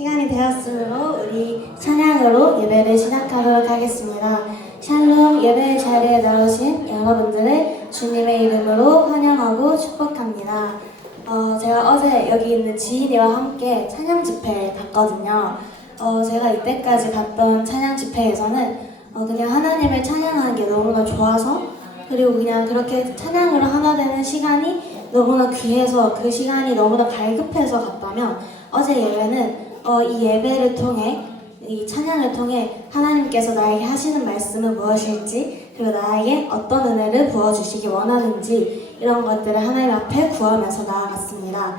시간이 되었으므로 우리 찬양으로 예배를 시작하도록 하겠습니다. 샬롬 예배 자리에 나오신 여러분들을 주님의 이름으로 환영하고 축복합니다. 제가 어제 여기 있는 지인이와 함께 찬양 집회에 갔거든요. 제가 이때까지 갔던 찬양 집회에서는 그냥 하나님을 찬양하는 게 너무나 좋아서, 그리고 그냥 그렇게 찬양으로 하나 되는 시간이 너무나 귀해서 그 시간이 너무나 갈급해서 갔다면, 어제 예배는 이 예배를 통해, 이 찬양을 통해 하나님께서 나에게 하시는 말씀은 무엇일지, 그리고 나에게 어떤 은혜를 부어주시기 원하는지, 이런 것들을 하나님 앞에 구하면서 나아갔습니다.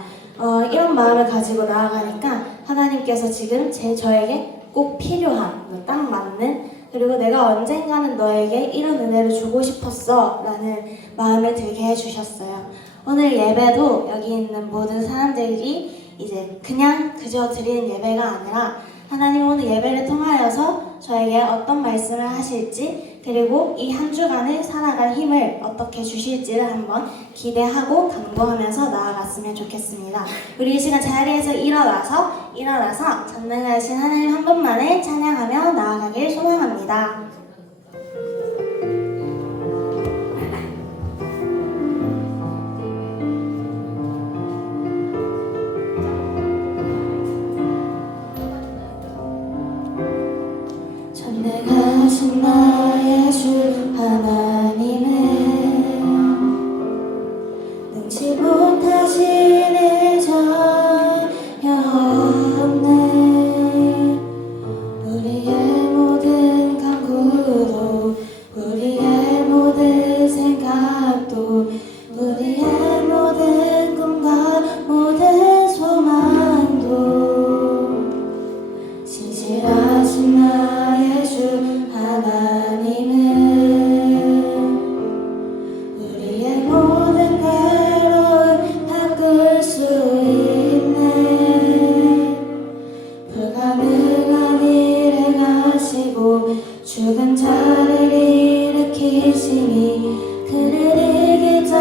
이런 마음을 가지고 나아가니까 하나님께서 지금 저에게 꼭 필요한, 딱 맞는, 그리고 내가 언젠가는 너에게 이런 은혜를 주고 싶었어 라는 마음을 들게 해주셨어요. 오늘 예배도 여기 있는 모든 사람들이 이제 그저 드리는 예배가 아니라, 하나님 오늘 예배를 통하여서 저에게 어떤 말씀을 하실지, 그리고 이 한 주간을 살아갈 힘을 어떻게 주실지를 한번 기대하고 간구하면서 나아갔으면 좋겠습니다. 우리 이 시간 자리에서 일어나서 전능하신 하나님 한 분만을 찬양하며 나아가길 소망합니다. 전능하신 나의 주 하나님은 능치 못하시는 전혀 없네. 우리의 모든 간구도, 우리의 모든 생각도, 우리의 모든 꿈과 모든 소망도 진실하신 나의 주 하나님은 우리의 모든 괴로움 바꿀 수 있네. 불가능한 일을 하시고 죽은 자를 일으키시니 그를 이길 자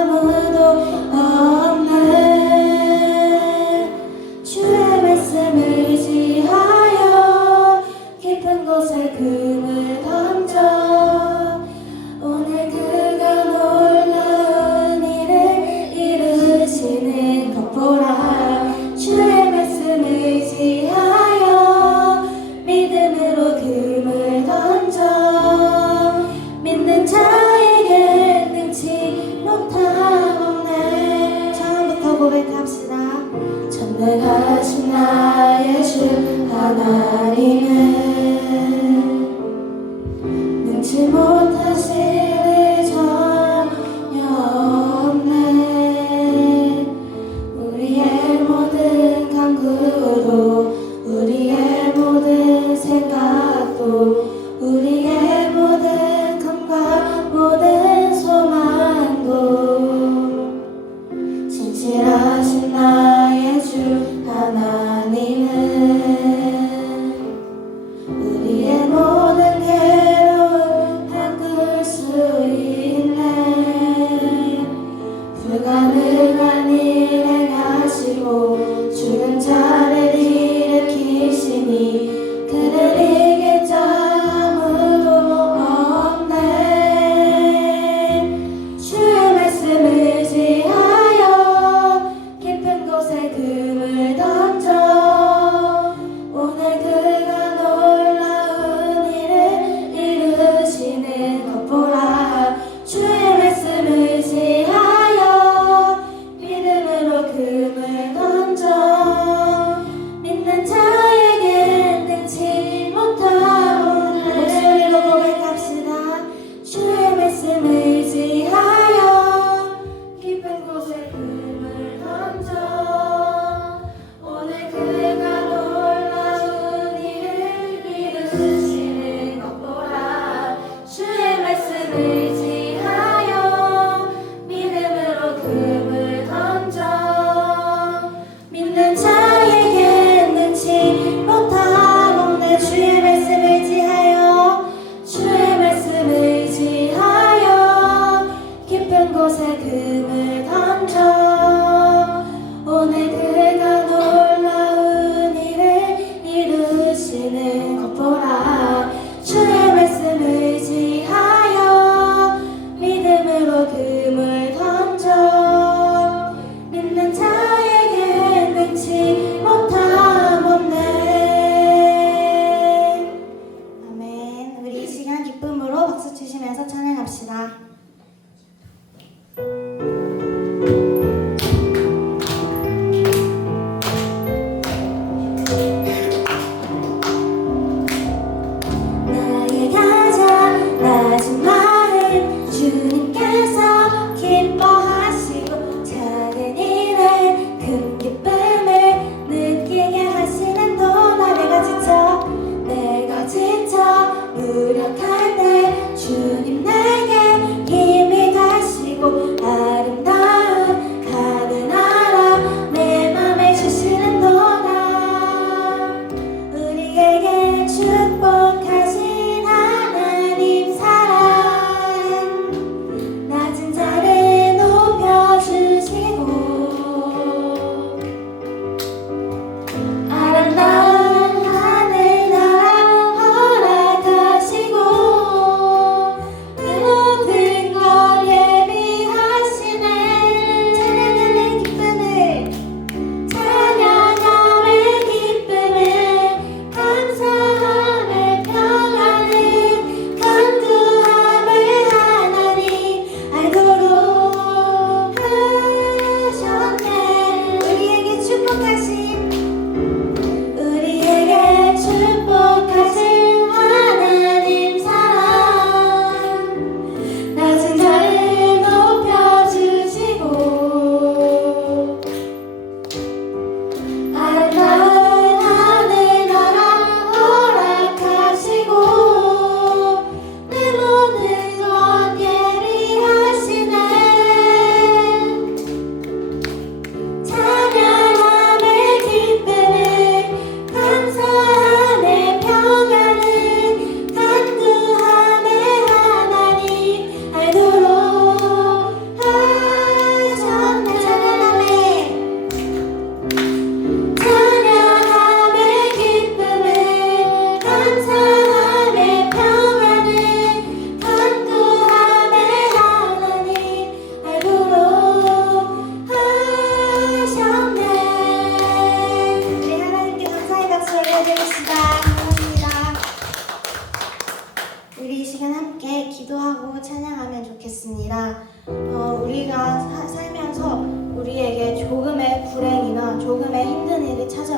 아무도 없네. 주의 말씀을 의지하여 깊은 곳에 금을 던져 오늘 그가 놀라운 일을 이루시는 것 보라. 주의 말씀을 의지하여 믿음으로 금을 던져 믿는 자에게 능치 못함 없네. 처음부터 고백합시다. 전능하신 나의 주 하나님은 능치 못하실 일 전혀 없네. 우리의 모든 간구도, 우리의 모든 생각도, 우리의 모든 꿈과 모든 소망도 진실하신 나의 주 하나님은 우리의 모든 괴로움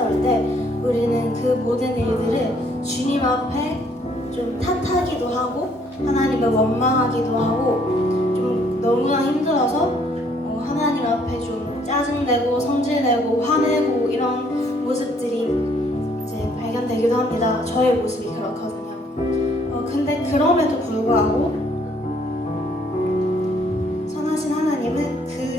찾아올 때 우리는 그 모든 일들을 주님 앞에 좀 탓하기도 하고 하나님을 원망하기도 하고 좀 너무나 힘들어서 하나님 앞에 좀 짜증내고 성질내고 화내고 이런 모습들이 이제 발견되기도 합니다. 저의 모습이 그렇거든요. 근데 그럼에도 불구하고 선하신 하나님은 그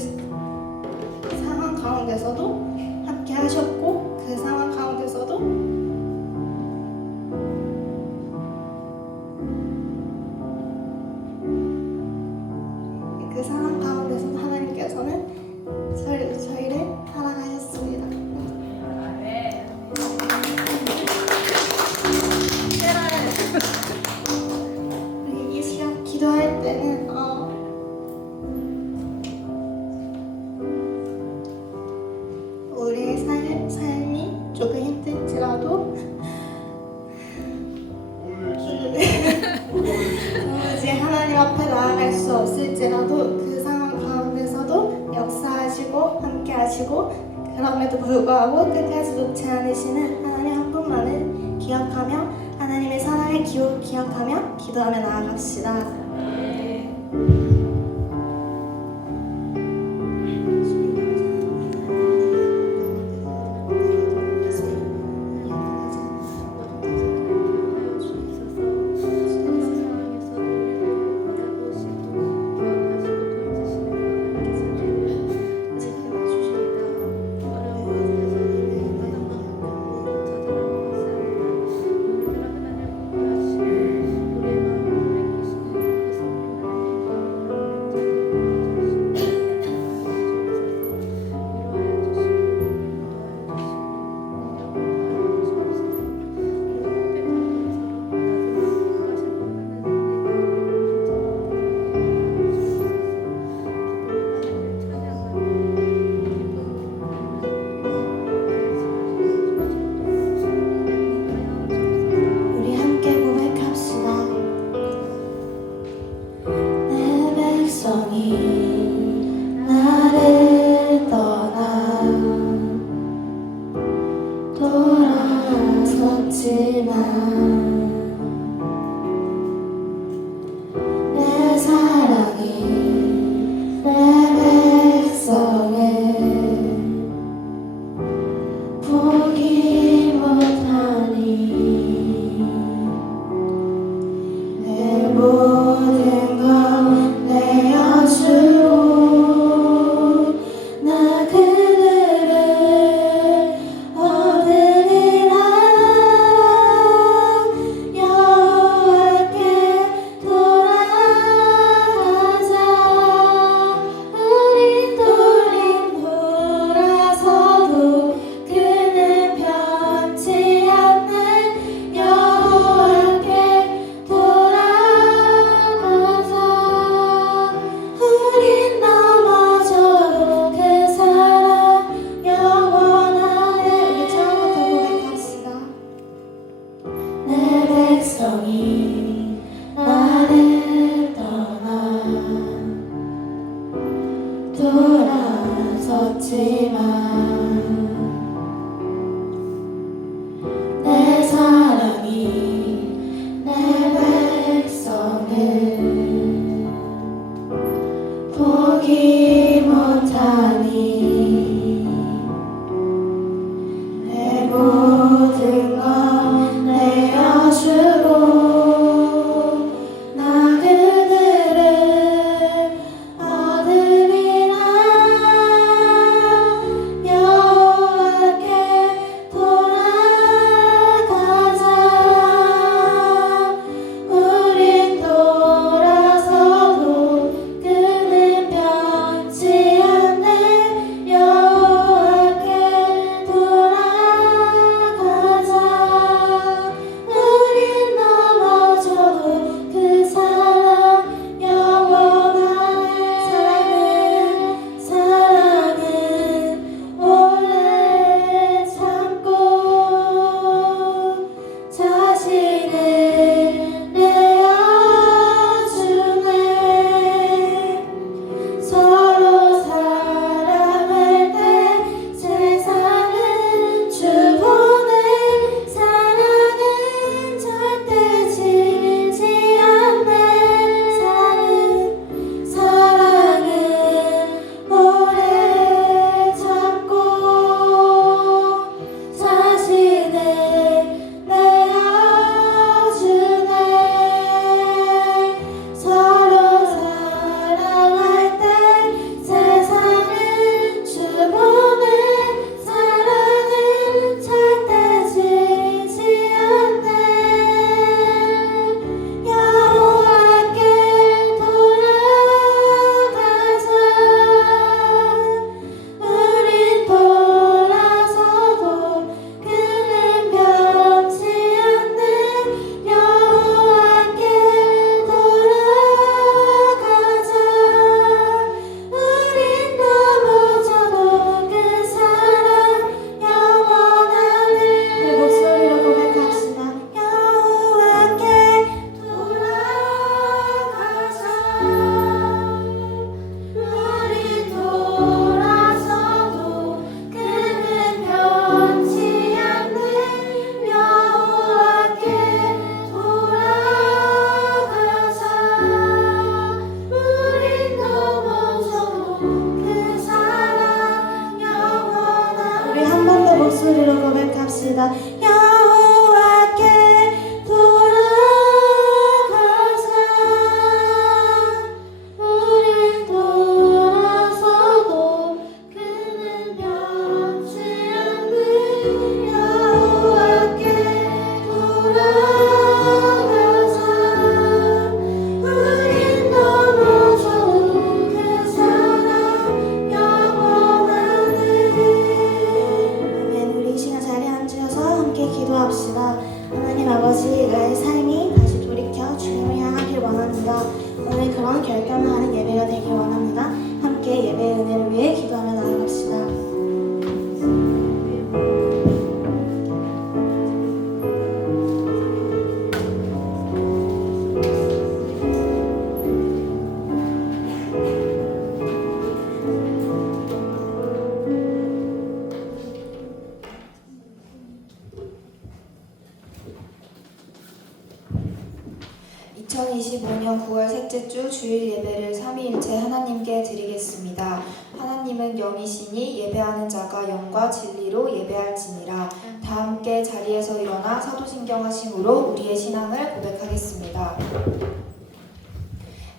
상황 가운데서도 함께 하셨고 그 상황 가운데서도 하나님께서는 저희를 사랑하셨습니다. 우리 이 시간 기도할 때는 우리의 삶이 조금 힘들지라도 도무지 하나님 앞에 나아갈 수 없을지라도 그 상황 가운데서도 역사하시고 함께 하시고 그럼에도 불구하고 끝까지 놓지 않으시는 하나님 한 분만을 기억하며 하나님의 사랑을 기억하며 기도하며 나아갑시다. 여호와께 돌아가자. 우린 돌아서도 그는 변치 않는 여호와께 돌아가자. 우린 넘어져도 그 사랑 영원하네. 아멘. 우리 이 시간 자리에 앉으셔서 함께 기도합시다. 하나님 아버지, 나의 삶이 다시 돌이켜 주님을 향하길 원합니다. 오늘 그런 결단을 하는 예배가 되길 원합니다. 함께 예배의 은혜를 위해 기도하며 나아갑시다. 2025년 9월 셋째 주 주일 예배를 삼위일체 하나님께 드리겠습니다. 하나님은 영이시니 예배하는 자가 영과 진리로 예배할지니라. 다 함께 자리에서 일어나 사도신경 하심으로 우리의 신앙을 고백하겠습니다.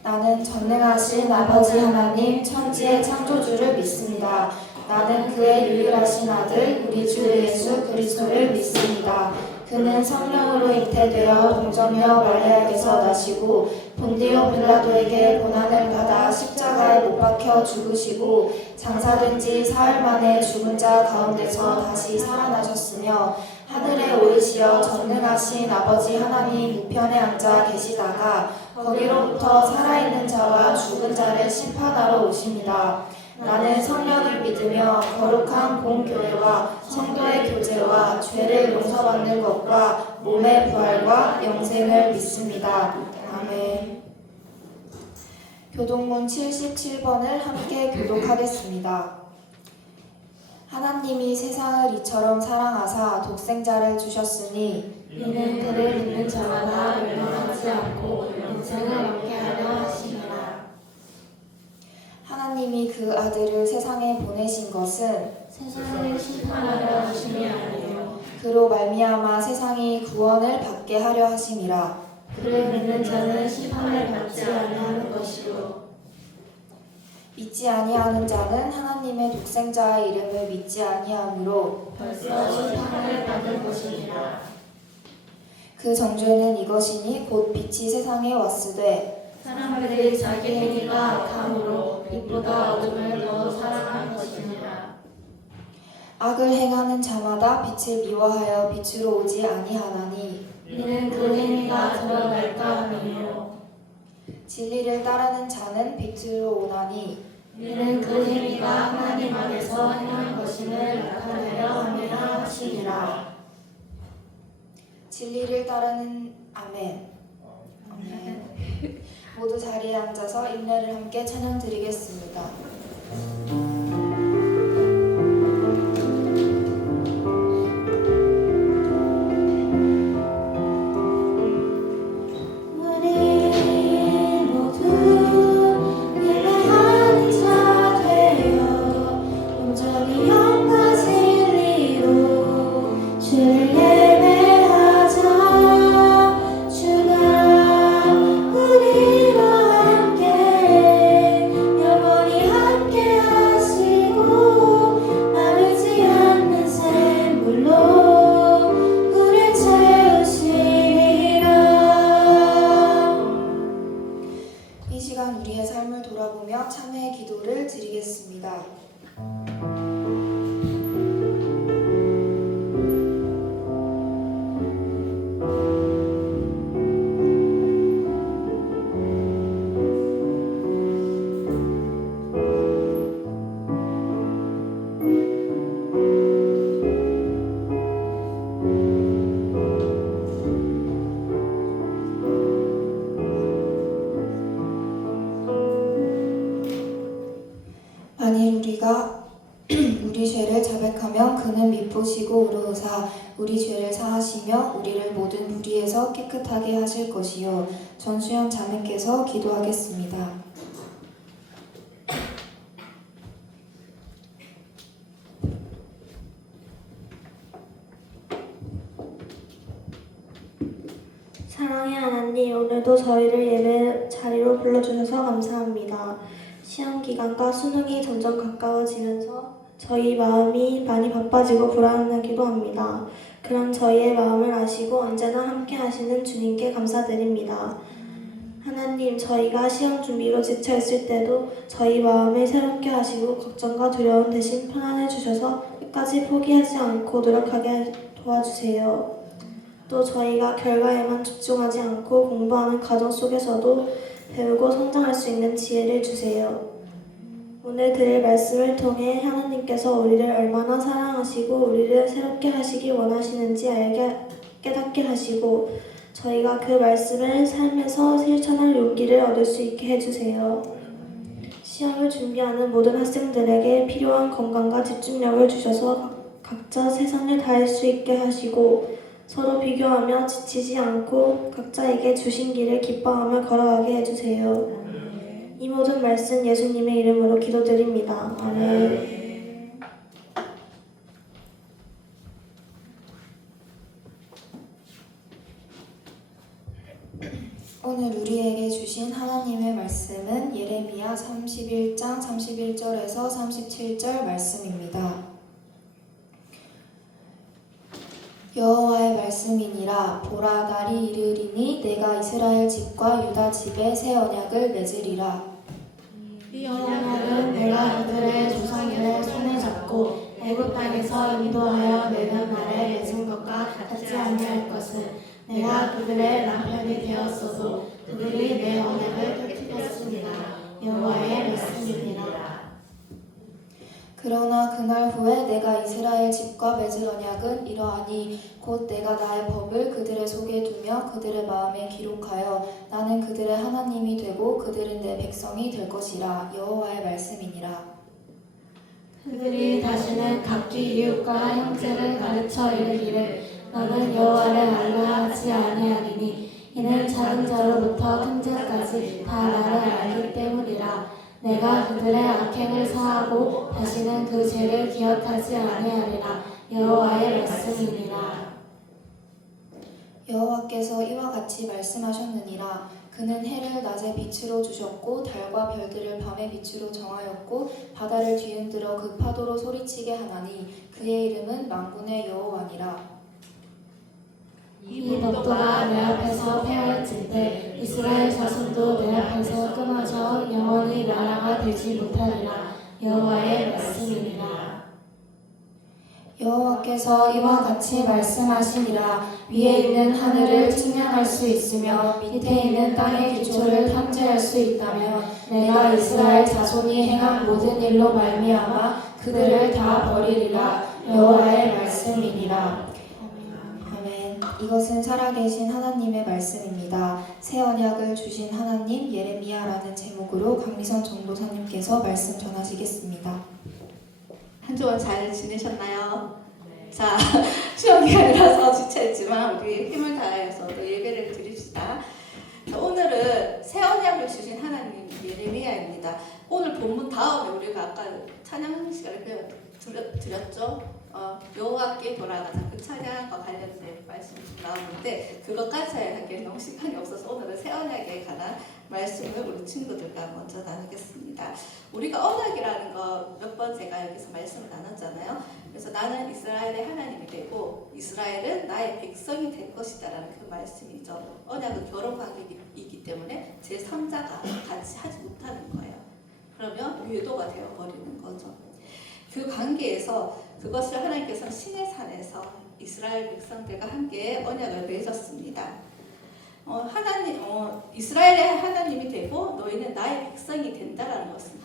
나는 전능하신 아버지 하나님 천지의 창조주를 믿습니다. 나는 그의 유일하신 아들 우리 주 예수 그리스도를 믿습니다. 그는 성령으로 잉태되어 동정녀 마리아에게서 나시고 본디오 빌라도에게 고난을 받아 십자가에 못 박혀 죽으시고 장사된 지 사흘 만에 죽은 자 가운데서 다시 살아나셨으며 하늘에 오르시어 전능하신 아버지 하나님 우편에 앉아 계시다가 거기로부터 살아있는 자와 죽은 자를 심판하러 오십니다. 나는 성령을 믿으며 거룩한 공교회와 성도의 교제와 죄를 용서받는 것과 몸의 부활과 영생을 믿습니다. 아멘. 교독문 77번을 함께 교독하겠습니다. 하나님이 세상을 이처럼 사랑하사 독생자를 주셨으니 이는 그를 믿는 자마다 멸망하지 않고 영생을 얻게 하려 하심이라. 하나님이 그 아들을 세상에 보내신 것은 세상을 심판하려 하심이 아니요 그로 말미암아 세상이 구원을 받게 하려 하심이라. 그를 믿는 자는 심판을 받지 아니하는 것이요 믿지 아니하는 자는 하나님의 독생자의 이름을 믿지 아니하므로 벌써 심판을 받은 것이니라. 그 정죄는 이것이니 곧 빛이 세상에 왔으되 사람들이 자기 행위가 악함으로 빛보다 어둠을 더 사랑한 것이니라. 악을 행하는 자마다 빛을 미워하여 빛으로 오지 아니하나니 이는 그 행위가 드러날까 함이요 진리를 따르는 자는 빛으로 오나니 이는 그 행위가 하나님 안에서 행한 것임을 나타내려 함이라 하시니라. 진리를 따르는 아멘. 아멘. 모두 자리에 앉아서 인내를 함께 찬양 드리겠습니다. 우리의 삶을 돌아보며 참회의 기도를 드리겠습니다. 만일 우리가 우리 죄를 자백하면 그는 미쁘시고 의로우사 우리 죄를 사하시며 우리를 모든 불의에서 깨끗하게 하실 것이요. 전수연 자매께서 기도하겠습니다. 사랑의 하나님, 오늘도 저희를 예배 자리로 불러주셔서 감사합니다. 시험 기간과 수능이 점점 가까워지면서 저희 마음이 많이 바빠지고 불안하기도 합니다. 그런 저희의 마음을 아시고 언제나 함께 하시는 주님께 감사드립니다. 하나님, 저희가 시험 준비로 지쳐있을 때도 저희 마음을 새롭게 하시고 걱정과 두려움 대신 편안해 주셔서 끝까지 포기하지 않고 노력하게 도와주세요. 또 저희가 결과에만 집중하지 않고 공부하는 과정 속에서도 배우고 성장할 수 있는 지혜를 주세요. 오늘 드릴 말씀을 통해 하나님께서 우리를 얼마나 사랑하시고 우리를 새롭게 하시기 원하시는지 깨닫게 하시고 저희가 그 말씀을 삶에서 실천할 용기를 얻을 수 있게 해주세요. 시험을 준비하는 모든 학생들에게 필요한 건강과 집중력을 주셔서 각자 최선을 다할 수 있게 하시고 서로 비교하며 지치지 않고 각자에게 주신 길을 기뻐하며 걸어가게 해주세요. 이 모든 말씀 예수님의 이름으로 기도드립니다. 아멘. 오늘 우리에게 주신 하나님의 말씀은 예레미야 31장 31절에서 37절 말씀입니다. 여호와의 말씀이니라. 보라, 날이 이르리니 내가 이스라엘 집과 유다 집에 새 언약을 맺으리라. 이 언약은 내가 그들의 조상들의 손에 잡고 애굽 땅에서 인도하여 내는 날에 맺은 것과 같지 아니할 것은 내가 그들의 남편이 되었어도 그들이 내 언약을 깨뜨렸습니다. 여호와의 말씀입니다. 그러나 그날 후에 내가 이스라엘 집과 맺을 언약은 이러하니 곧 내가 나의 법을 그들의 속에 두며 그들의 마음에 기록하여 나는 그들의 하나님이 되고 그들은 내 백성이 될 것이라. 여호와의 말씀이니라. 그들이 다시는 각기 이웃과 형제를 가르쳐 이르기를 너는 여호와를 알라 하지 아니하리니 이는 작은 자로부터 큰 자까지 다 나를 알기 때문이라. 내가 그들의 악행을 사하고 다시는 그 죄를 기억하지 아니하리라. 여호와의 말씀이니라. 여호와께서 이와 같이 말씀하셨느니라. 그는 해를 낮에 빛으로 주셨고 달과 별들을 밤의 빛으로 정하였고 바다를 뒤흔들어 그 파도로 소리치게 하나니 그의 이름은 만군의 여호와니라. 이 법도가 내 앞에서 폐하여진대 이스라엘 자손도 내 앞에서 끊어져 영원히 나라가 되지 못하리라. 여호와의 말씀이니라. 여호와께서 이와 같이 말씀하시니라. 위에 있는 하늘을 측량할 수 있으며 밑에 있는 땅의 기초를 탐지할 수 있다면 내가 이스라엘 자손이 행한 모든 일로 말미암아 그들을 다 버리리라. 여호와의 말씀이니라. 아멘. 이것은 살아계신 하나님의 말씀입니다. 새 언약을 주신 하나님, 예레미야라는 제목으로 강미선 전도사님께서 말씀 전하시겠습니다. 한 주간 잘 지내셨나요? 자, 시험 기간이라서 지쳐있지만 우리 힘을 다해서 또 예배를 드립시다. 자, 오늘은 새 언약을 주신 하나님 예레미야입니다. 오늘 본문 다음에 우리가 아까 찬양 시간을 드렸죠? 여호와께 돌아가자, 그 찬양과 관련된 말씀이 나오는데 그것까지 하기에 너무 시간이 없어서 오늘은 새 언약에 관한 말씀을 우리 친구들과 먼저 나누겠습니다. 우리가 언약이라는 거 몇 번 제가 여기서 말씀을 나눴잖아요. 그래서 나는 이스라엘의 하나님이 되고 이스라엘은 나의 백성이 될 것이다라는 그 말씀이죠. 언약은 결혼 관계이기 때문에 제3자가 같이 하지 못하는 거예요. 그러면 외도가 되어버리는 거죠. 그 관계에서 그것을 하나님께서 시내산에서 이스라엘 백성들과 함께 언약을 맺었습니다. 이스라엘의 하나님이 되고 너희는 나의 백성이 된다라는 것은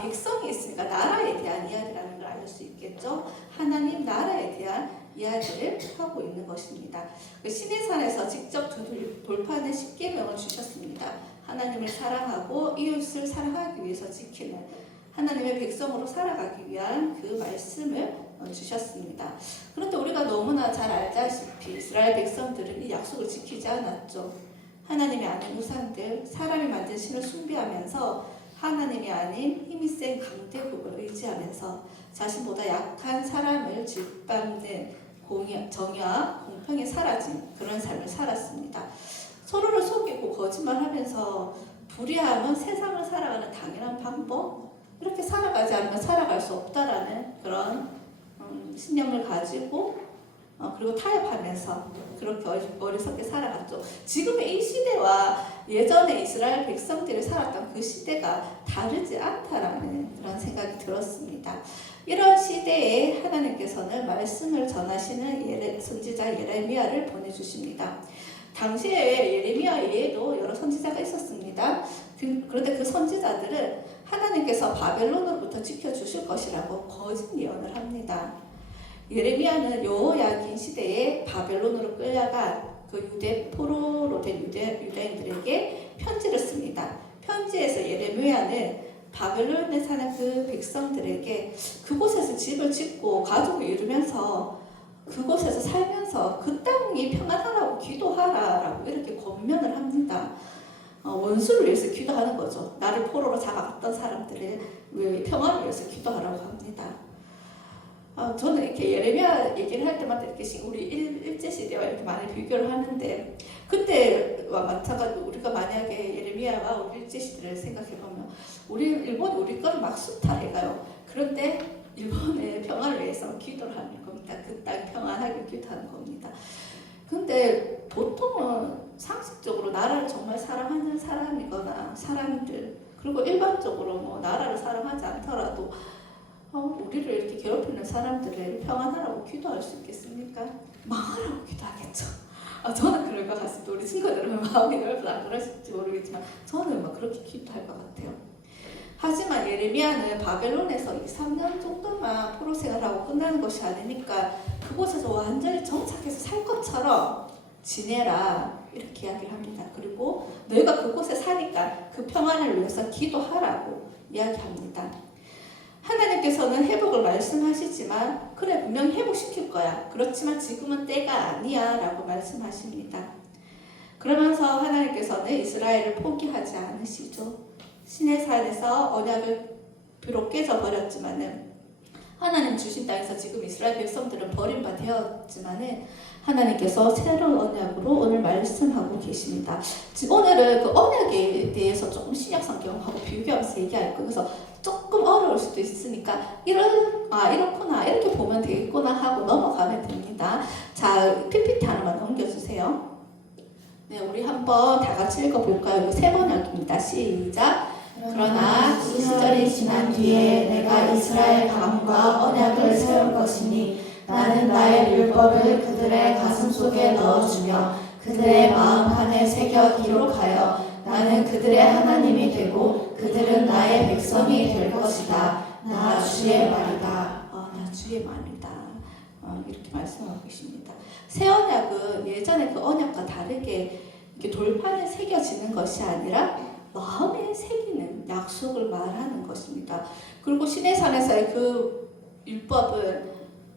백성이 있으니까 나라에 대한 이야기라는 걸 알 수 있겠죠. 하나님 나라에 대한 이야기를 하고 있는 것입니다. 그 시내산에서 직접 돌파하는 10계명을 주셨습니다. 하나님을 사랑하고 이웃을 사랑하기 위해서 지키는 하나님의 백성으로 살아가기 위한 그 말씀을 주셨습니다. 그런데 우리가 너무나 잘 알다시피 이스라엘 백성들은 이 약속을 지키지 않았죠. 하나님이 아닌 우상들, 사람이 만든 신을 숭배하면서 하나님이 아닌 힘이 센 강대국을 의지하면서 자신보다 약한 사람을 짓밟는 정의와 공평이 사라진 그런 삶을 살았습니다. 서로를 속이고 거짓말하면서 불의함은 세상을 살아가는 당연한 방법, 이렇게 살아가지 않으면 살아갈 수 없다라는 그런 신념을 가지고 그리고 타협하면서 그렇게 어리석게 살아갔죠. 지금의 이 시대와 예전에 이스라엘 백성들이 살았던 그 시대가 다르지 않다라는 그런 생각이 들었습니다. 이런 시대에 하나님께서는 말씀을 전하시는 선지자 예레미야를 보내주십니다. 당시에 예레미야 외에도 여러 선지자가 있었습니다. 그런데 그 선지자들은 하나님께서 바벨론으로부터 지켜주실 것이라고 거짓 예언을 합니다. 예레미야는 여호야긴 시대에 바벨론으로 끌려간 그 포로로 된 유대인들에게 편지를 씁니다. 편지에서 예레미야는 바벨론에 사는 그 백성들에게 그곳에서 집을 짓고 가족을 이루면서 그곳에서 살면서 그 땅이 평안하라고 기도하라라고 이렇게 권면을 합니다. 원수를 위해서 기도하는 거죠. 나를 포로로 잡아갔던 사람들의 평안을 위해서 기도하라고 합니다. 저는 이렇게 예레미야 얘기를 할 때마다 이렇게 우리 일제시대와 이렇게 많이 비교를 하는데, 그때와 마찬가지로 우리가 만약에 예레미야와 우리 일제시대를 생각해보면 일본이 우리 거를 막 수탈해가요. 그런데 일본의 평화를 위해서 기도를 하는 겁니다. 그 땅이 평안하게 기도하는 겁니다. 근데 보통은 상식적으로 나라를 정말 사랑하는 사람이거나 사람들, 그리고 일반적으로 뭐 나라를 사랑하지 않더라도 우리를 이렇게 괴롭히는 사람들을 평안하라고 기도할 수 있겠습니까? 망하라고 기도하겠죠. 저는 그럴 것 같습니다. 우리 친구들은 마음이 넓어서 안 그러실지 모르겠지만 저는 막 그렇게 기도할 것 같아요. 하지만 예레미야는 바벨론에서 2-3년 정도만 포로 생활하고 끝나는 것이 아니니까 그곳에서 완전히 정착해서 살 것처럼 지내라 이렇게 이야기를 합니다. 그리고 너희가 그곳에 사니까 그 평안을 위해서 기도하라고 이야기합니다. 하나님께서는 회복을 말씀하시지만 그래 분명히 회복시킬 거야. 그렇지만 지금은 때가 아니야 라고 말씀하십니다. 그러면서 하나님께서는 이스라엘을 포기하지 않으시죠. 시내산에서 언약을 비록 깨져버렸지만은 하나님 주신 땅에서 지금 이스라엘 백성들은 버림받아 되었지만은 하나님께서 새로운 언약으로 오늘 말씀하고 계십니다. 오늘은 그 언약에 대해서 조금 신약 성경하고 비교하면서 얘기할 거예요. 그래서 조금 어려울 수도 있으니까 이렇구나 이렇게 보면 되겠구나 하고 넘어가면 됩니다. 자, PPT 하나만 넘겨주세요. 네, 우리 한번 다 같이 읽어볼까요? 이거 세 번역입니다. 시작. 그러나 시절이 지난 뒤에 내가 이스라엘 가문과 언약을 세울 것이니 나는 나의 율법을 그들의 가슴 속에 넣어주며 그들의 마음 안에 새겨 기록하여 나는 그들의 하나님이 되고 그들은 나의 백성이 될 것이다. 나 주의 말이다. 나 주의 말이다. 이렇게 말씀하고 계십니다. 새 언약은 예전의 그 언약과 다르게 이렇게 돌판에 새겨지는 것이 아니라 마음에 새기는 약속을 말하는 것입니다. 그리고 시내산에서의 그 율법은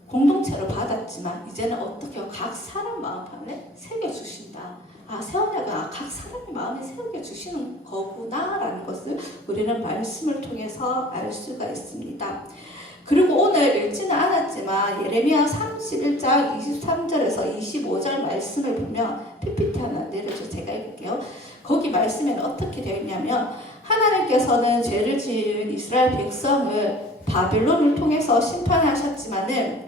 공동체로 받았지만 이제는 어떻게 각 사람 마음판에 새겨주신다. 새 언약은 각 사람의 마음에 새겨주시는 거구나라는 것을 우리는 말씀을 통해서 알 수가 있습니다. 그리고 오늘 읽지는 않았지만 예레미야 31장 23절에서 25절 말씀을 보면 PPT 하나 내려줘 제가 읽을게요. 거기 말씀에는 어떻게 되어 있냐면 하나님께서는 죄를 지은 이스라엘 백성을 바벨론을 통해서 심판하셨지만은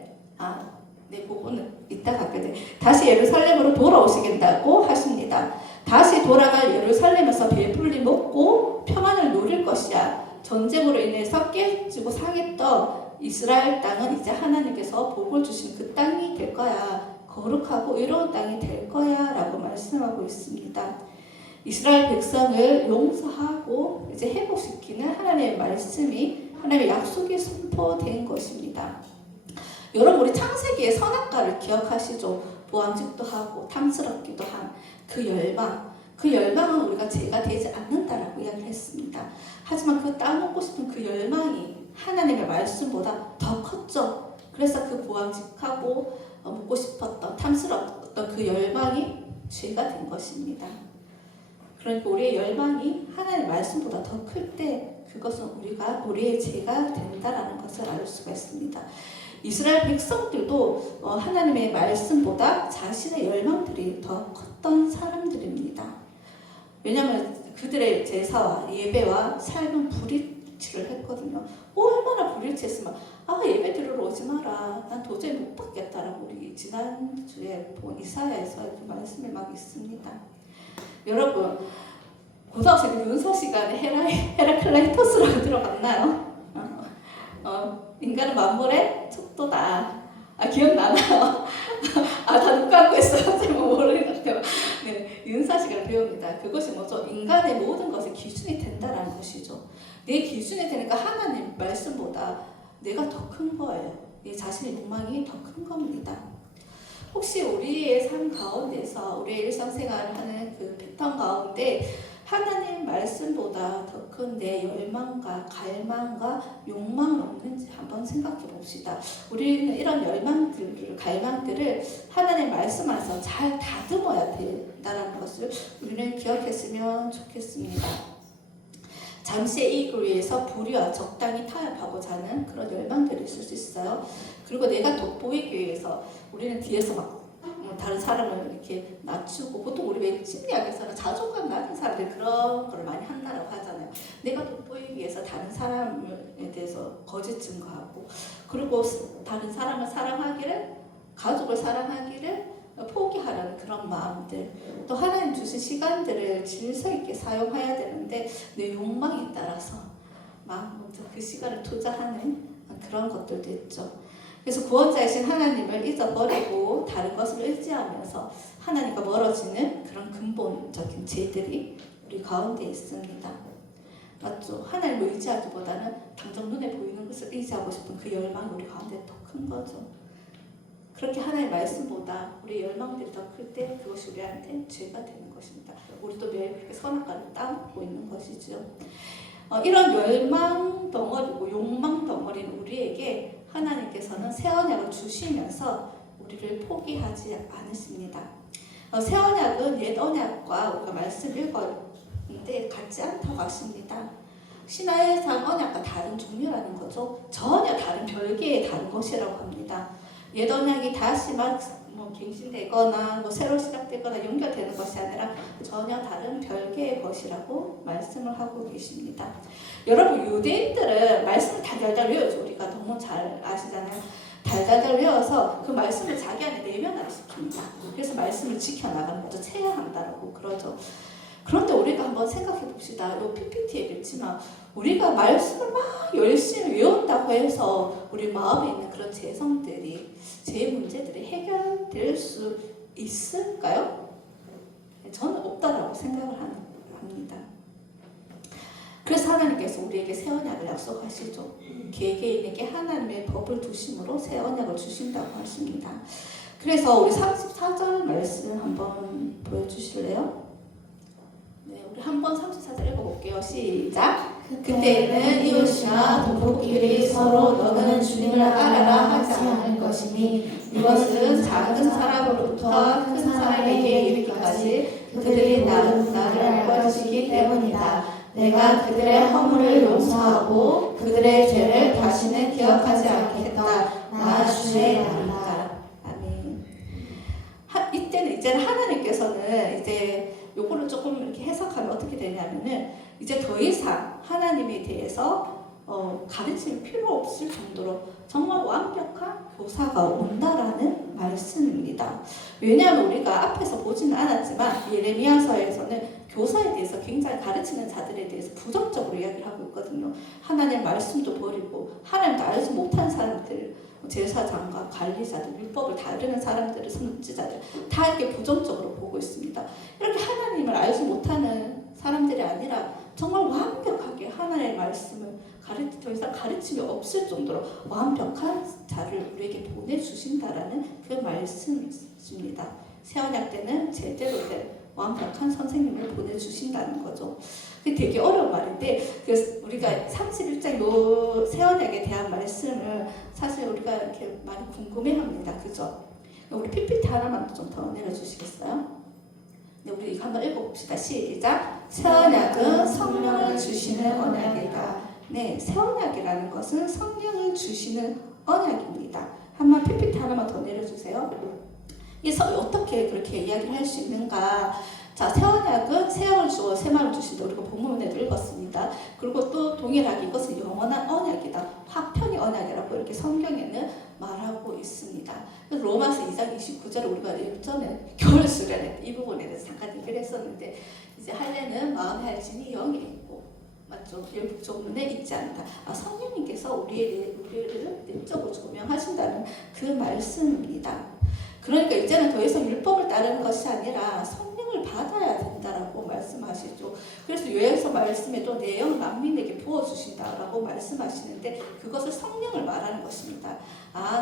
그거는 이따 갖게 돼. 다시 예루살렘으로 돌아오시겠다고 하십니다. 다시 돌아갈 예루살렘에서 배불리 먹고 평안을 누릴 것이야. 전쟁으로 인해서 깨지고 상했던 이스라엘 땅은 이제 하나님께서 복을 주신 그 땅이 될 거야. 거룩하고 의로운 땅이 될 거야 라고 말씀하고 있습니다. 이스라엘 백성을 용서하고 이제 회복시키는 하나님의 말씀이 하나님의 약속이 선포된 것입니다. 여러분 우리 창세기의 선악과를 기억하시죠? 보암직도 하고 탐스럽기도 한 그 열망. 그 열망은 우리가 죄가 되지 않는다라고 이야기를 했습니다. 하지만 그 따먹고 싶은 그 열망이 하나님의 말씀보다 더 컸죠. 그래서 그 보암직하고 먹고 싶었던 탐스럽던 그 열망이 죄가 된 것입니다. 그러니까 우리의 열망이 하나님의 말씀보다 더 클 때 그것은 우리의 죄가 된다라는 것을 알 수가 있습니다. 이스라엘 백성들도 하나님의 말씀보다 자신의 열망들이 더 컸던 사람들입니다. 왜냐하면 그들의 제사와 예배와 삶은 불일치를 했거든요. 얼마나 불일치했으면 예배 드리러 오지 마라. 난 도저히 못 받겠다라고 우리 지난주에 본 이사야에서 그 말씀이 막 있습니다. 여러분 고등학생 때 윤서 시간에 헤라클레이토스라고 들어봤나요? 인간은 만물의 척도다. 기억나나요? 다 눈 감고 있어요. 제가 모르는 것 같아요. 네, 윤사 시간을 배웁니다. 그것이 뭐죠? 인간의 모든 것의 기준이 된다라는 것이죠. 내 기준이 되니까 하나님 말씀보다 내가 더 큰 거예요. 내 자신의 욕망이 더 큰 겁니다. 혹시 우리의 삶 가운데서 우리의 일상생활을 하는 그 패턴 가운데 하나님 말씀보다 더 큰 내 열망과 갈망과 욕망은 없는지 한번 생각해 봅시다. 우리는 이런 열망들을, 갈망들을 하나님 말씀 안에서 잘 다듬어야 된다는 것을 우리는 기억했으면 좋겠습니다. 잠시의 이익을 위해서 불의와 적당히 타협하고자 하는 그런 열망들이 있을 수 있어요. 그리고 내가 돋보이기 위해서 우리는 뒤에서 막 다른 사람을 이렇게 낮추고, 보통 우리 왜 심리학에서는 자존감 낮은 사람들이 그런 걸 많이 한다라고 하잖아요. 내가 돋보이기 위해서 다른 사람에 대해서 거짓 증거하고, 그리고 다른 사람을 사랑하기를, 가족을 사랑하기를 포기하라는 그런 마음들, 또 하나님 주신 시간들을 질서 있게 사용해야 되는데 내 욕망에 따라서 막 먼저 그 시간을 투자하는 그런 것들도 있죠. 그래서 구원자이신 하나님을 잊어버리고 다른 것을 의지하면서 하나님과 멀어지는 그런 근본적인 죄들이 우리 가운데 있습니다. 맞죠? 하나님을 의지하기보다는 당장 눈에 보이는 것을 의지하고 싶은 그 열망이 우리 가운데 더 큰 거죠. 그렇게 하나님의 말씀보다 우리 열망들이 더 클 때 그것이 우리한테 죄가 되는 것입니다. 우리도 매일 그렇게 선악과를 따먹고 있는 것이죠. 이런 열망 덩어리고 욕망 덩어리는 우리에게 하나님께서는 새 언약을 주시면서 우리를 포기하지 않으십니다. 새 언약은 옛 언약과 우리가 말씀 읽었는데 같지 않다고 하십니다. 신화의상 언약과 다른 종류라는 거죠. 전혀 다른 별개의 다른 것이라고 합니다. 옛 언약이 다시 갱신되거나 새로 시작되거나 연결되는 것이 아니라 전혀 다른 별개의 것이라고 말씀을 하고 계십니다. 여러분, 유대인들은 말씀을 달달달 외워줘. 우리가 너무 잘 아시잖아요. 달달달 외워서 그 말씀을 자기 안에 내면화를 시킵니다. 그래서 말씀을 지켜나가는 거죠. 체화한다라고 그러죠. 그런데 우리가 한번 생각해 봅시다. 이 PPT에 있지만 우리가 말씀을 막 열심히 외운다고 해서 우리 마음에 있는 그런 죄성들이, 죄 문제들이 해결될 수 있을까요? 저는 없다라고 생각을 합니다. 그래서 하나님께서 우리에게 새 언약을 약속하시죠. 개개인에게 하나님의 법을 두심으로 새 언약을 주신다고 하십니다. 그래서 우리 34절 말씀 한번 보여주실래요? 네, 우리 한번 34절 읽어볼게요. 시작! 그때는 이웃이나 동족끼리 서로 너는 주님을 알아라 하지 않을 것이니 이것은 작은 사람으로부터 큰 사람에게 이르기까지 그들이 나를 알 것이기 때문이다. 내가 그들의 허물을 용서하고 그들의 죄를 다시는 기억하지 않겠다. 나 주의 말이다. 아멘. 이때는 이제 하나님께서는 이제 요거를 조금 이렇게 해석하면 어떻게 되냐면은 이제 더 이상 하나님에 대해서 가르침이 필요 없을 정도로 정말 완벽한 교사가 온다라는 말씀입니다. 왜냐하면 우리가 앞에서 보지는 않았지만 예레미야서에서는 교사에 대해서 굉장히 가르치는 자들에 대해서 부정적으로 이야기를 하고 있거든요. 하나님 말씀도 버리고 하나님도 알지 못한 사람들, 제사장과 관리자들, 율법을 다루는 사람들을, 선지자들 다 이렇게 부정적으로 보고 있습니다. 이렇게 하나님을 알지 못하는 사람들이 아니라 정말 완벽하게 하나님의 말씀을 더 이상 가르침이 없을 정도로 완벽한 자를 우리에게 보내주신다라는 그 말씀입니다. 새 언약 때는 제대로 된 완벽한 선생님을 보내주신다는 거죠. 그게 되게 어려운 말인데, 그래서 우리가 31장 요 새 언약에 대한 말씀을 사실 우리가 이렇게 많이 궁금해합니다. 그죠? 우리 PPT 하나만 좀 더 내려주시겠어요? 네, 우리 이거 한번 읽어봅시다. 시작! 새 언약은 성령을 주시는 언약이다. 네, 새 언약이라는 것은 성령을 주시는 언약입니다. 한번 PPT 하나만 더 내려주세요. 그래서 어떻게 그렇게 이야기를 할 수 있는가? 자, 새 언약은 새 영을 주어 새 마음을 주신다. 우리가 본문에도 읽었습니다. 그리고 또 동일하게 이것은 영원한 언약이다. 화평의 언약이라고 이렇게 성경에는 말하고 있습니다. 그래서 로마서 2장 29절을 우리가 예전에 겨울 수련회 이 부분에 대해서 잠깐 얘기를 했었는데, 이제 할례는 마음의 할진이 영에 있고, 맞죠? 율법조문에 있지 않다. 성령님께서 우리를 내적으로 조명하신다는 그 말씀입니다. 그러니까 이제는 더 이상 율법을 따르는 것이 아니라 성령을 받아야 된다라고 말씀하시죠. 그래서 요약서 말씀에도 내 영 만민에게 부어주신다라고 말씀하시는데, 그것을 성령을 말하는 것입니다.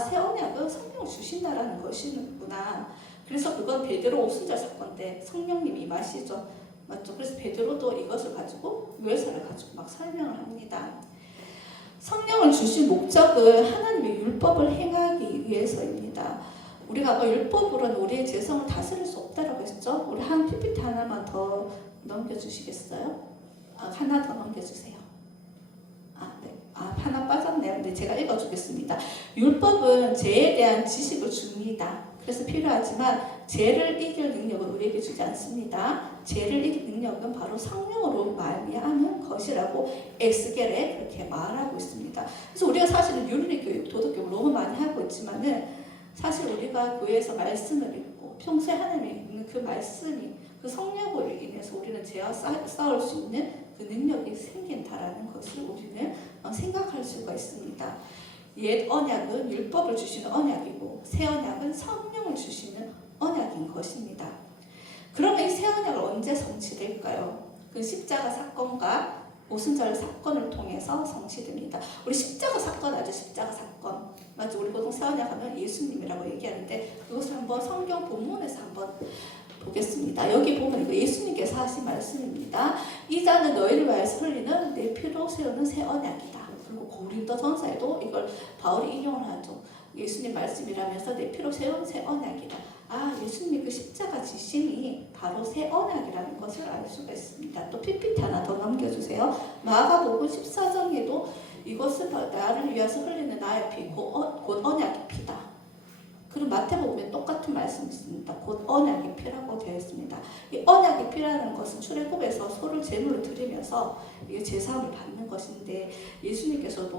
새 언약은 성령을 주신다라는 것이구나. 그래서 그건 베드로 오순절 사건인데 성령님이 임하시죠. 맞죠? 그래서 베드로도 이것을 가지고 요약서를 가지고 막 설명을 합니다. 성령을 주신 목적은 하나님의 율법을 행하기 위해서입니다. 우리가 율법으로는 우리의 죄성을 다스릴 수 없다라고 했죠. 우리 한 PPT 하나만 더 넘겨주시겠어요? 하나 더 넘겨주세요. 네. 하나 빠졌네요. 근데 제가 읽어주겠습니다. 율법은 죄에 대한 지식을 줍니다. 그래서 필요하지만 죄를 이길 능력은 우리에게 주지 않습니다. 죄를 이길 능력은 바로 성령으로 말미암은 것이라고 엑스겔에 그렇게 말하고 있습니다. 그래서 우리가 사실은 윤리교육, 도덕교육 너무 많이 하고 있지만은 사실 우리가 교회에서 말씀을 읽고 평소에 하나님이 읽는 그 말씀이 그 성령으로 인해서 우리는 죄와 싸울 수 있는 그 능력이 생긴다라는 것을 우리는 생각할 수가 있습니다. 옛 언약은 율법을 주시는 언약이고 새 언약은 성령을 주시는 언약인 것입니다. 그러면 이 새 언약을 언제 성취될까요? 그 십자가 사건과 오순절 사건을 통해서 성취됩니다. 우리 십자가 사건 아주 십자가 사건 맞죠? 우리 보통 새 언약 하면 예수님이라고 얘기하는데 그것을 한번 성경 본문에서 한번 보겠습니다. 여기 보면 이거 예수님께서 하신 말씀입니다. 이 잔은 너희를 위하여서 흘리는 내 피로 세우는 새 언약이다. 그리고 고린도전서에도 이걸 바울이 인용을 하죠. 예수님 말씀이라면서 내 피로 세운 새 언약이다. 예수님의 그 십자가 지심이 바로 새 언약이라는 것을 알 수가 있습니다. 또 PPT 하나 더 넘겨주세요. 마가복음 14장에도 이것은 나를 위해서 흘리는 나의 피, 곧 언약의 피다. 그리고 마태복음에 똑같은 말씀이 있습니다. 곧 언약의 피라고 되어 있습니다. 이 언약의 피라는 것은 출애굽에서 소를 제물로 드리면서 이게 제사함을 받는 것인데 예수님께서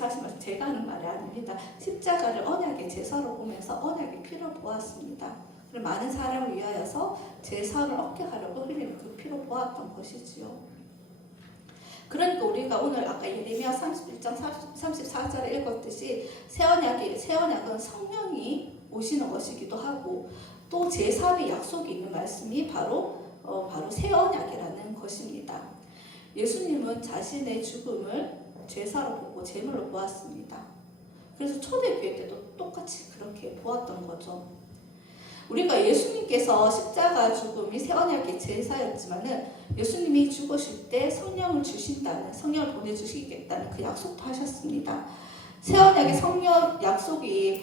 하신 말씀 제가 하는 말이 아닙니다. 십자가를 언약의 제사로 보면서 언약의 피로 보았습니다. 그리고 많은 사람을 위하여서 제사함을 얻게 하려고 흘리는 그 피로 보았던 것이지요. 그러니까 우리가 오늘 아까 예레미야 31장 34절에 읽었듯이 새 언약은 성령이 오시는 것이기도 하고 또 제3의 약속이 있는 말씀이 바로 새 언약이라는 것입니다. 예수님은 자신의 죽음을 제사로 보고 제물로 보았습니다. 그래서 초대교회 때도 똑같이 그렇게 보았던 거죠. 우리가 예수님께서 십자가 죽음이 새 언약의 제사였지만은 예수님이 죽으실 때 성령을 주신다는, 성령을 보내주시겠다는 그 약속도 하셨습니다. 새 언약의 성령 약속이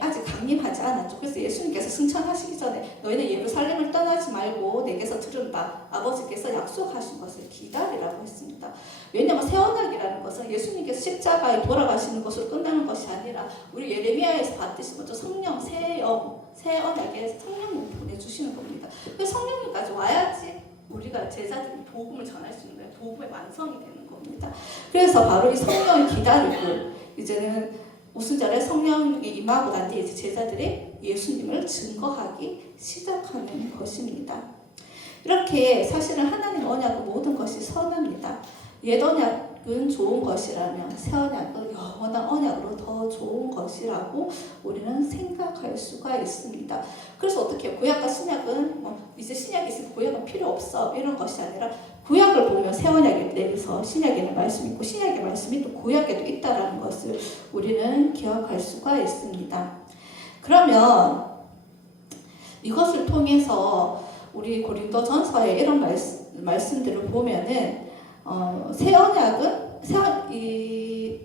아직 강림하지 않았죠. 그래서 예수님께서 승천하시기 전에 너희는 예루살렘을 떠나지 말고 내게서 들은 바 아버지께서 약속하신 것을 기다리라고 했습니다. 왜냐하면 새 언약이라는 것은 예수님께서 십자가에 돌아가시는 것으로 끝나는 것이 아니라 우리 예레미야에서 봤듯이 먼저 성령, 새 언약에 성령을 보내주시는 겁니다. 그래서 성령님까지 와야지 우리가 제자들이 복음을 전할 수 있는 복음의 완성이 되는 겁니다. 그래서 바로 이 성령을 기다리고 이제는 오순절에 성령이 임하고 난 뒤에 이제 제자들이 예수님을 증거하기 시작하는 것입니다. 이렇게 사실은 하나님 언약은 모든 것이 선합니다. 옛 언약은 좋은 것이라면 새 언약은 영원한 언약으로 더 좋은 것이라고 우리는 생각할 수가 있습니다. 그래서 어떻게 구약과 신약은 이제 신약이 있으면 구약은 필요 없어 이런 것이 아니라 구약을 보면 새 언약에 대해서 신약에는 말씀이 있고 신약의 말씀이 또 구약에도 있다라는 것을 우리는 기억할 수가 있습니다. 그러면 이것을 통해서 우리 고린도전서의 이런 말씀들을 보면은 새 언약은 이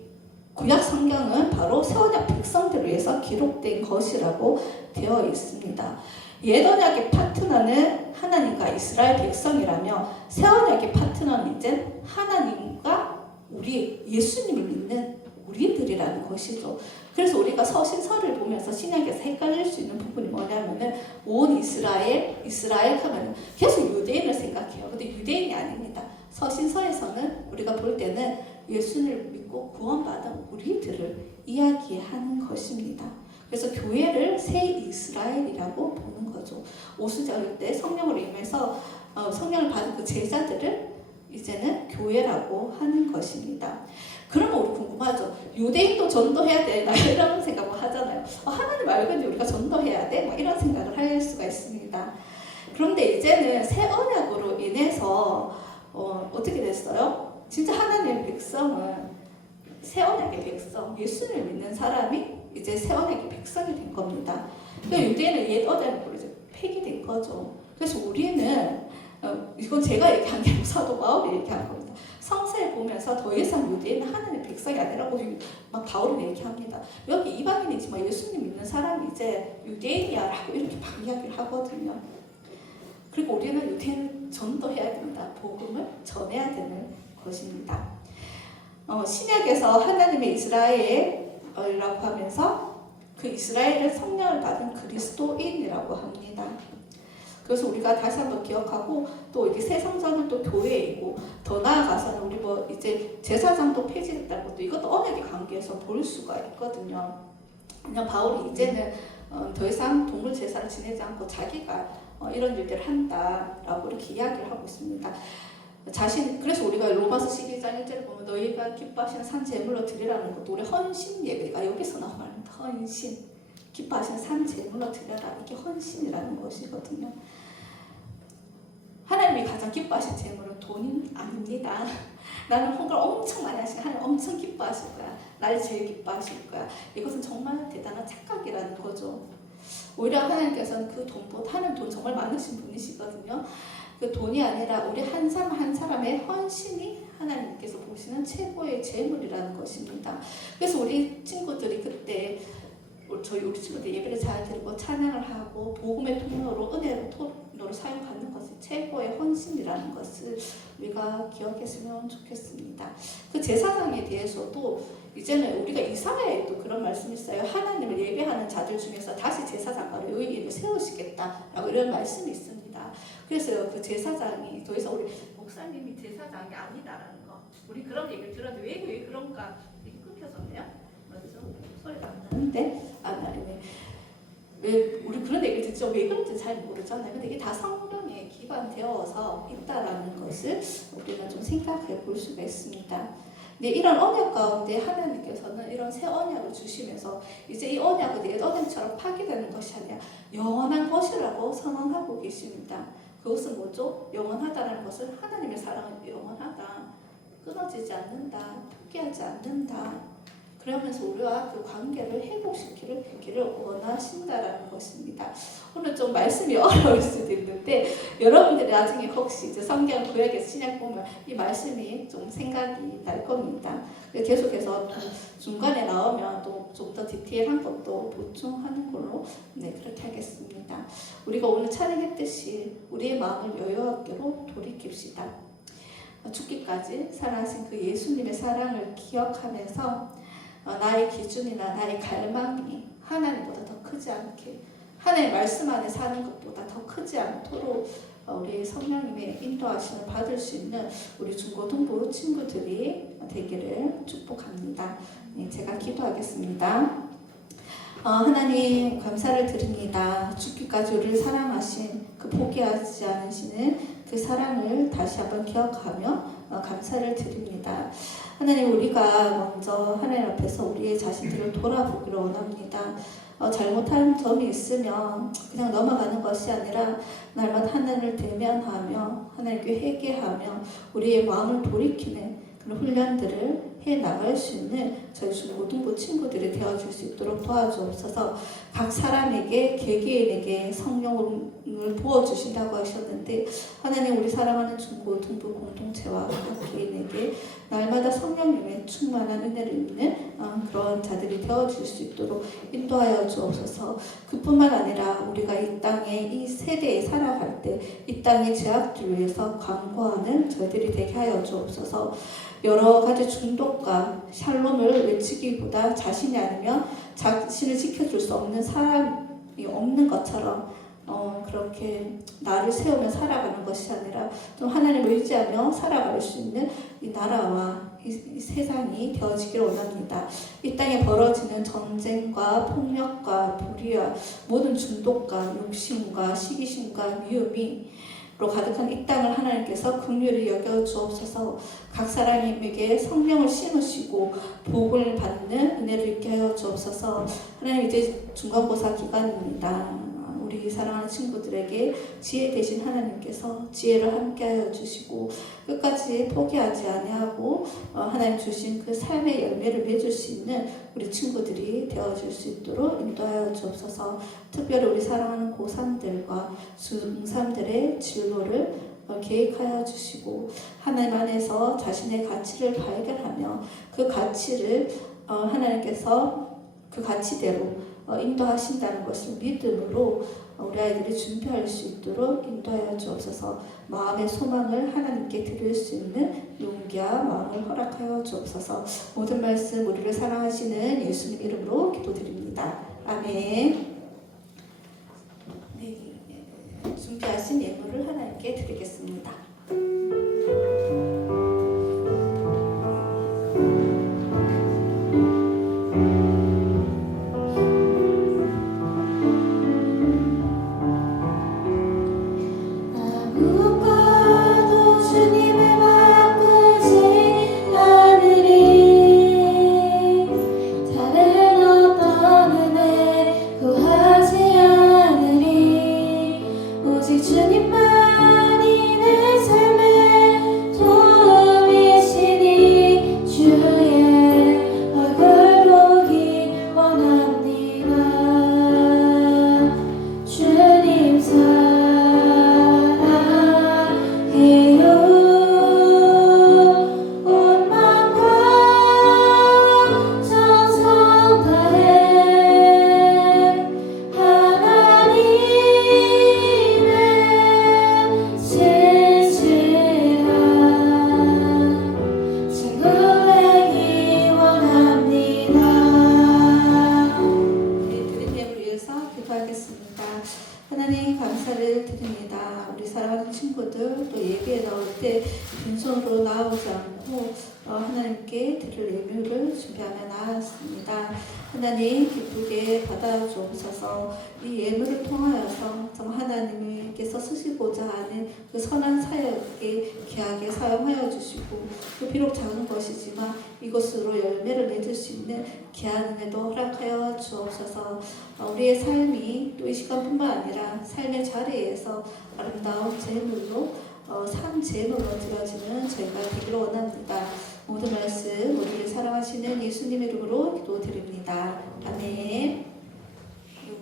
구약 성경은 바로 새 언약 백성들을 위해서 기록된 것이라고 되어 있습니다. 옛 언약의 파트너는 하나님과 이스라엘 백성이라며 새 언약의 파트너는 이제 하나님과 우리 예수님을 믿는 우리들이라는 것이죠. 그래서 우리가 서신서를 보면서 신약에서 헷갈릴 수 있는 부분이 뭐냐면은 온 이스라엘 하면 계속 유대인을 생각해요. 근데 유대인이 아닙니다. 서신서에서는 우리가 볼 때는 예수를 믿고 구원받은 우리들을 이야기하는 것입니다. 그래서 교회를 새 이스라엘이라고 보는 거죠. 오순절 때 성령으로 임해서 성령을 받은 그 제자들을 이제는 교회라고 하는 것입니다. 그러면 우리 궁금하죠. 유대인도 전도해야 되나 이런 생각을 하잖아요. 하나님 알겠는데 우리가 전도해야 돼? 막 이런 생각을 할 수가 있습니다. 그런데 이제는 새 언약으로 인해서 어떻게 됐어요? 진짜 하나님의 백성은 새 언약의 백성, 예수를 믿는 사람이 이제 새 언약의 백성이 된 겁니다. 그러니까 유대인은 옛 언약으로 이제 폐기된 거죠. 그래서 우리는 이건 제가 얘기한 게 아니고 사도 바울이 얘기한 겁니다. 성서에 보면서 더 이상 유대인은 하나님의 백성이 아니라고 막 바울은 얘기합니다. 여기 이방인이지만 예수님 믿는 사람이 이제 유대인이야라고 이렇게 막 이야기를 하거든요. 그리고 우리는 유대인을 전도해야 됩니다. 복음을 전해야 되는 것입니다. 신약에서 하나님의 이스라엘이라고 하면서 그 이스라엘은 성령을 받은 그리스도인이라고 합니다. 그래서 우리가 다시 한번 기억하고 또 이게 새 성전은 또 교회이고 더 나아가서는 우리 뭐 이제 제사장도 폐지됐다고 또 이것도 언약의 관계에서 볼 수가 있거든요. 그냥 바울이 이제는 더 이상 동물 제사를 지내지 않고 자기가 이런 일들을 한다라고 이렇게 이야기를 하고 있습니다. 그래서 우리가 로마서 12장 1절을 보면 너희가 기뻐하시는 산 제물로 드리라는 것도 우리 헌신 예배가 여기서 나온 말입니다. 헌신. 기뻐하시는 산 제물로 드려라. 이게 헌신이라는 것이거든요. 하나님이 가장 기뻐하신 제물은 돈이 아닙니다. 나는 헌금을 엄청 많이 하시고 하나님 엄청 기뻐하실 거야. 나를 제일 기뻐하실 거야. 이것은 정말 대단한 착각이라는 거죠. 오히려 하나님께서는 그 돈보다 하나님 돈 정말 많으신 분이시거든요. 그 돈이 아니라 우리 한 사람 한 사람의 헌신이 하나님께서 보시는 최고의 재물이라는 것입니다. 그래서 우리 친구들이 그때 우리 친구들 예배를 잘 드리고 찬양을 하고 복음의 통로로 은혜로 통로로 사용받는 것이 최고의 헌신이라는 것을 우리가 기억했으면 좋겠습니다. 그 제사장에 대해서도 이제는 우리가 이사야에도 그런 말씀이 있어요. 하나님을 예배하는 자들 중에서 다시 제사장과 레위인을 세우시겠다라고 이런 말씀이 있습니다. 그래서 그 제사장이 더 이상 우리 목사님이 제사장이 아니다라는 거. 우리 그런 얘기를 들었는데 왜 그런가? 이게 끊겨졌네요. 맞죠? 소리가 안 나는데 왜 우리 그런 얘기를 듣죠? 왜 그런지 잘 모르잖아요. 근데 이게 다 성령에 기반되어서 있다라는 것을 우리가 좀 생각해 볼 수가 있습니다. 근데 이런 언약 가운데 하나님께서는 이런 새 언약을 주시면서 이제 이 언약은 옛 언약처럼 파기되는 것이 아니라 영원한 것이라고 선언하고 계십니다. 그것은 뭐죠? 영원하다는 것은 하나님의 사랑은 영원하다. 끊어지지 않는다. 포기하지 않는다. 그러면서 우리와 그 관계를 회복시키기를 원하신다라는 것입니다. 오늘 좀 말씀이 어려울 수도 있는데 여러분들이 나중에 혹시 이제 성경 구약에서 신약 보면 이 말씀이 좀 생각이 날 겁니다. 계속해서 중간에 나오면 또 좀 더 디테일한 것도 보충하는 걸로 그렇게 하겠습니다. 우리가 오늘 찬양했듯이 우리의 마음을 여호와께로 돌이킵시다. 죽기까지 사랑하신 그 예수님의 사랑을 기억하면서 나의 기준이나 나의 갈망이 하나님보다 더 크지 않게 하나님의 말씀 안에 사는 것보다 더 크지 않도록 우리 성령님의 인도하심을 받을 수 있는 우리 중고등부 친구들이 되기를 축복합니다. 제가 기도하겠습니다. 하나님 감사를 드립니다. 죽기까지 우리를 사랑하신 그 포기하지 않으시는 그 사랑을 다시 한번 기억하며 감사를 드립니다. 하나님 우리가 먼저 하나님 앞에서 우리의 자신들을 돌아보기를 원합니다. 잘못한 점이 있으면 그냥 넘어가는 것이 아니라 날마다 하나님을 대면하며 하나님께 회개하며 우리의 마음을 돌이키는 그런 훈련들을 해나갈 수 있는 저희 중고등부 친구들이 되어줄 수 있도록 도와주옵소서. 각 사람에게 개개인에게 성령을 부어주신다고 하셨는데 하나님 우리 사랑하는 중고등부 공동체와 각 개인에게 날마다 성령님의 충만한 은혜를 입는 그런 자들이 되어줄 수 있도록 인도하여 주옵소서. 그뿐만 아니라 우리가 이 땅에 이 세대에 살아갈 때 이 땅의 죄악들 위해서 강구하는 저희들이 되게 하여 주옵소서. 여러 가지 중독과 샬롬을 외치기보다 자신이 아니면 자신을 지켜줄 수 없는 사람이 없는 것처럼 그렇게 나를 세우며 살아가는 것이 아니라 좀 하나님을 의지하며 살아갈 수 있는 이 나라와 이 세상이 되어지기를 원합니다. 이 땅에 벌어지는 전쟁과 폭력과 불의와 모든 중독과 욕심과 시기심과 미움으로 가득한 이 땅을 하나님께서 긍휼히 여겨 주옵소서. 각 사람에게 성령을 심으시고 복을 받는 은혜를 있게 하여 주옵소서. 하나님, 이제 중간고사 기간입니다. 우리 사랑하는 친구들에게 지혜 되신 하나님께서 지혜를 함께하여 주시고 끝까지 포기하지 아니하고 하나님 주신 그 삶의 열매를 맺을 수 있는 우리 친구들이 되어줄 수 있도록 인도하여 주옵소서. 특별히 우리 사랑하는 고3들과 중3들의 진로를 계획하여 주시고 하나님 안에서 자신의 가치를 발견하며 그 가치를 하나님께서 그 가치대로 인도하신다는 것을 믿음으로 우리 아이들이 준비할 수 있도록 인도하여 주옵소서. 마음의 소망을 하나님께 드릴 수 있는 용기와 마음을 허락하여 주옵소서. 모든 말씀 우리를 사랑하시는 예수님 이름으로 기도드립니다. 아멘. 네, 준비하신 예물을 하나님께 드리겠습니다. 하나님 감사를 드립니다. 우리 사랑하는 친구들 또 예배에 나올 때 빈손으로 나오지 않고 하나님께 드릴 예물을 준비하며 나왔습니다. 하나님 기쁘게 받아주옵소서. 이 예물을 통하여서 정말 하나님께서 쓰시고자 하는 그 선한 사역에 귀하게 사용하여 주시고 또 비록 작은 것이지만 이것으로 열매를 맺을 수 있는 귀한 은혜도 허락하여 주옵소서. 우리의 삶이 또 이 시간뿐만 아니라 삶의 자리에서 아름다운 제물로 산 제물로 드려지는 저희가 되기를 원합니다. 모든 말씀 우리를 사랑하시는 예수님 이름으로 기도드립니다. 아멘.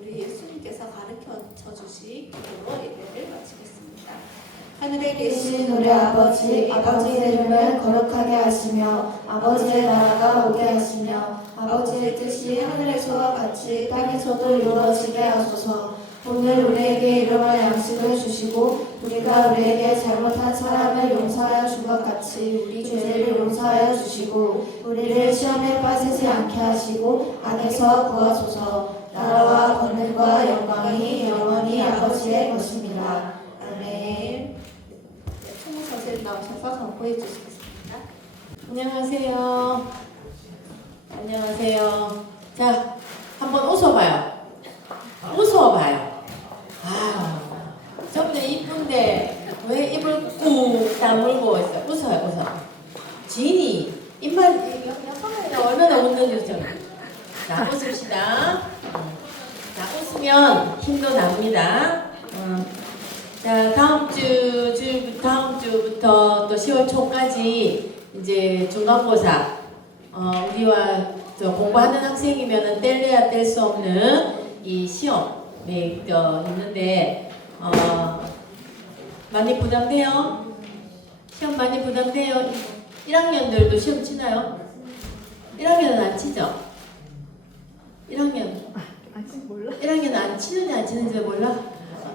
우리 예수님께서 가르쳐 주신 기도로 예배를 마치겠습니다. 하늘에 계신 우리 아버지, 아버지의 이름을 거룩하게 하시며 아버지의 나라가 오게 하시며 아버지의 뜻이 하늘에서와 같이 땅에서도 이루어지게 하소서. 오늘 우리에게 일용할 양식을 주시고 우리가 우리에게 잘못한 사람을 용서하여 준 것 같이 우리 죄를 용서하여 주시고 우리를 시험에 빠지지 않게 하시고 악에서 구하소서. 나라와 권능과 영광이 영원히 아버지의 것입니다. 아멘. 총무 선생님 나오셔서 선포해 주시겠습니다. 안녕하세요. 안녕하세요. 자, 한번 웃어봐요. 웃어봐요. 아, 저분들 이쁜데 왜 입을 꾹 다물고 있어? 웃어요, 웃어. 지인이 입만 옆방에다 얼마나 웃는지 좀. 자, 웃읍시다. 자, 웃으면 힘도 납니다. 자, 다음 주부터 또 10월 초까지 이제 중간고사 우리와 공부하는 학생이면은 뗄래야 뗄 수 없는 이 시험이 있는데 많이 부담돼요? 시험 많이 부담돼요? 1학년들도 시험 치나요? 1학년은 안 치죠? 1학년 1학년은 안 치는지 안 치는지 몰라?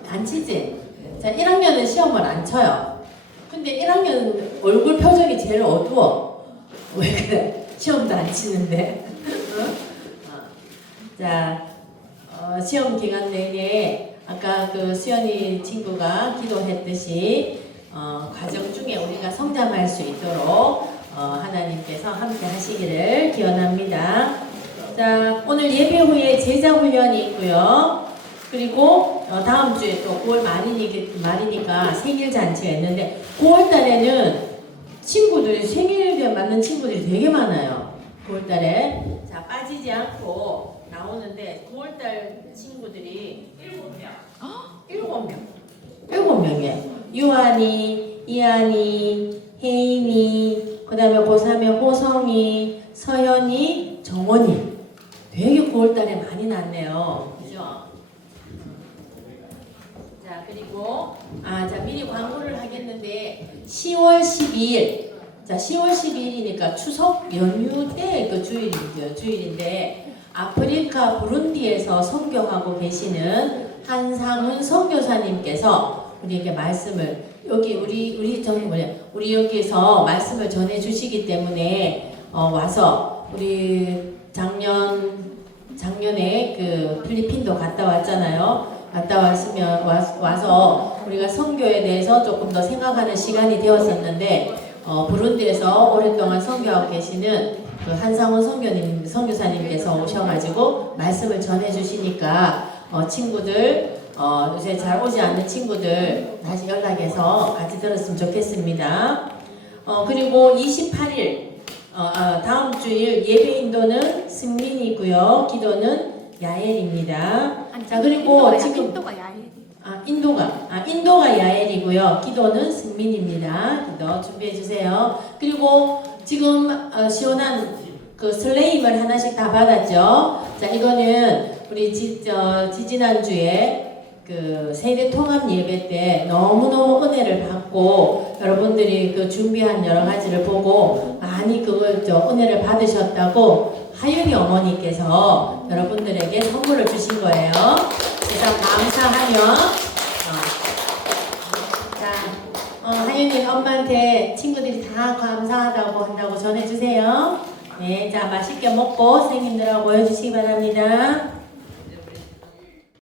안 치지? 자, 1학년은 시험을 안 쳐요. 근데 1학년 얼굴 표정이 제일 어두워. 왜 그래? 시험도 안 치는데. 자, 시험 기간 내내 아까 그 수연이 친구가 기도했듯이 과정 중에 우리가 성장할 수 있도록 하나님께서 함께 하시기를 기원합니다. 자, 오늘 예배 후에 제자 훈련이 있고요. 그리고 다음 주에 또 9월 말이니까 생일 잔치가 있는데 9월 달에는 친구들이 생일에 맞는 친구들이 되게 많아요. 9월 달에. 자, 빠지지 않고 나오는데 9월 달 친구들이 7명. 7명이에요. 유한이, 이한이, 혜인이, 그 다음에 고3의 호성이, 서연이, 정원이. 되게 9월 달에 많이 났네요. 그죠? 자, 그리고 자, 미리 광고를 하겠는데 10월 12일. 자, 10월 12일이니까 추석 연휴 때 그 주일인데 아프리카 부룬디에서 선교하고 계시는 한상훈 선교사님께서 우리에게 말씀을 우리 여기에서 말씀을 전해 주시기 때문에 와서 우리 작년에 그 필리핀도 갔다 왔잖아요. 와서 우리가 선교에 대해서 조금 더 생각하는 시간이 되었었는데 부룬디에서 오랫동안 선교하고 계시는 그 한상훈 선교사님께서 오셔가지고 말씀을 전해주시니까 친구들 요새 잘 오지 않는 친구들 다시 연락해서 같이 들었으면 좋겠습니다. 그리고 28일 다음 주일 예배 인도는 승민이고요. 기도는 야엘입니다. 자, 그리고 지금 인도가 야엘이고요. 기도는 승민입니다. 기도 준비해 주세요. 그리고 지금 시원한 그 슬레임을 하나씩 다 받았죠. 자, 이거는 우리 지지난주에 그 세대 통합 예배 때 너무너무 은혜를 받고 여러분들이 그 준비한 여러 가지를 보고 많이 그걸 은혜를 받으셨다고 하윤이 어머니께서 여러분들에게 선물을 주신 거예요. 그래서 감사하며 하윤이 엄마한테 친구들이 다 감사하다고 한다고 전해주세요. 네, 자, 맛있게 먹고 선생님들하고 모여주시기 바랍니다.